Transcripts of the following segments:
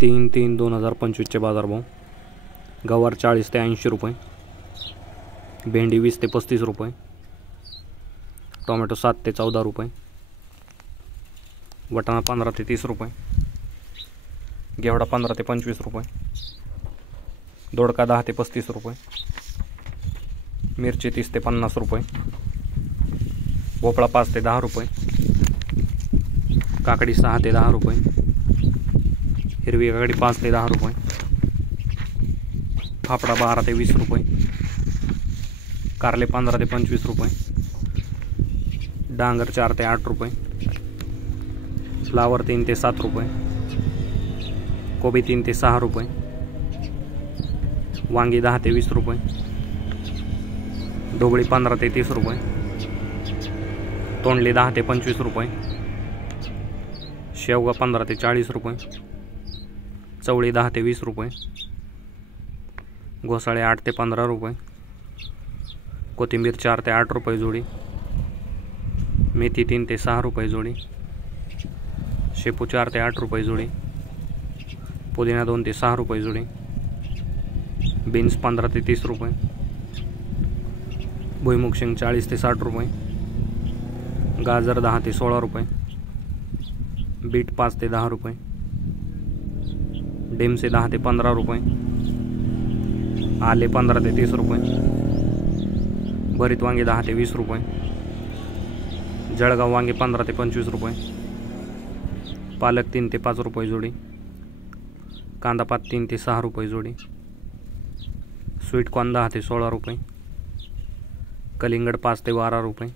3/3/2025चे बाजारभाव. गवार 40 ते 80 रुपये, भेंडी 20 ते 35 रुपये, टोमॅटो 7 ते 14 रुपये, वाटाणा 15 ते 30 रुपये, घेवडा 15 ते 25 रुपये, दोडका 10 ते 35 रुपये, मिरची 30 ते 50 रुपये, भोपळा 5 ते 10 रुपये, काकडी 6 ते 10 रुपये, हिरवी काकडी 5 ते 10 रुपये, फाफडा 12 ते 20 रुपये, कारले 15 ते 25 रुपये, डांगर 4 ते 8 रुपये, फ्लावर 3 ते 7 रुपये, कोबी 3 ते 6 रुपये, वांगी 10 ते 20 रुपये, ढोबळी 15 ते 30 रुपये, तोंडली 10 ते 25 रुपये, शेवगा 15 ते 40 रुपये, चवळी 10 ते 20 रुपये, घोसाळे 8 ते 15 रुपये, कोथिंबीर 4 ते 8 रुपये जोडी, मेथी 3 ते 6 रुपये जोडी, शेपू 4 ते 8 रुपये जोडी, पुदिना 2 ते 6 रुपये जोडी, बीन्स 15 ते 30 रुपये, भुईमुग शेंग 40 ते 60 रुपये, गाजर 10 ते 16 रुपये, बीट 5 ते 10 रुपये, डेमसे 10 ते 15 रुपये, आले 15 ते 30 रुपये, भरीत वांगे 10 ते 20 रुपये, जळगाव वांगे 15 ते 25 रुपये, पालक 3 ते 5 रुपये जोडी, कांदापात 3 ते 6 रुपये जोडी, स्वीटकॉर्न 10 ते 16 रुपये, कलिंगड 5 ते 12 रुपये,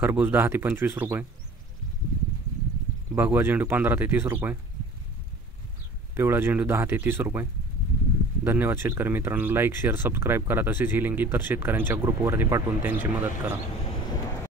खरबूज 10 ते 25 रुपये, भगवा झेंडू 15 ते 30 रुपये, पिवळा झेंडू 10 ते 30 रुपये. धन्यवाद शेतकरी मित्रांनो. लाईक शेअर सबस्क्राईब करा. तसेच ही लिंक इतर शेतकऱ्यांच्या ग्रुपवरती पाठवून त्यांची मदत करा.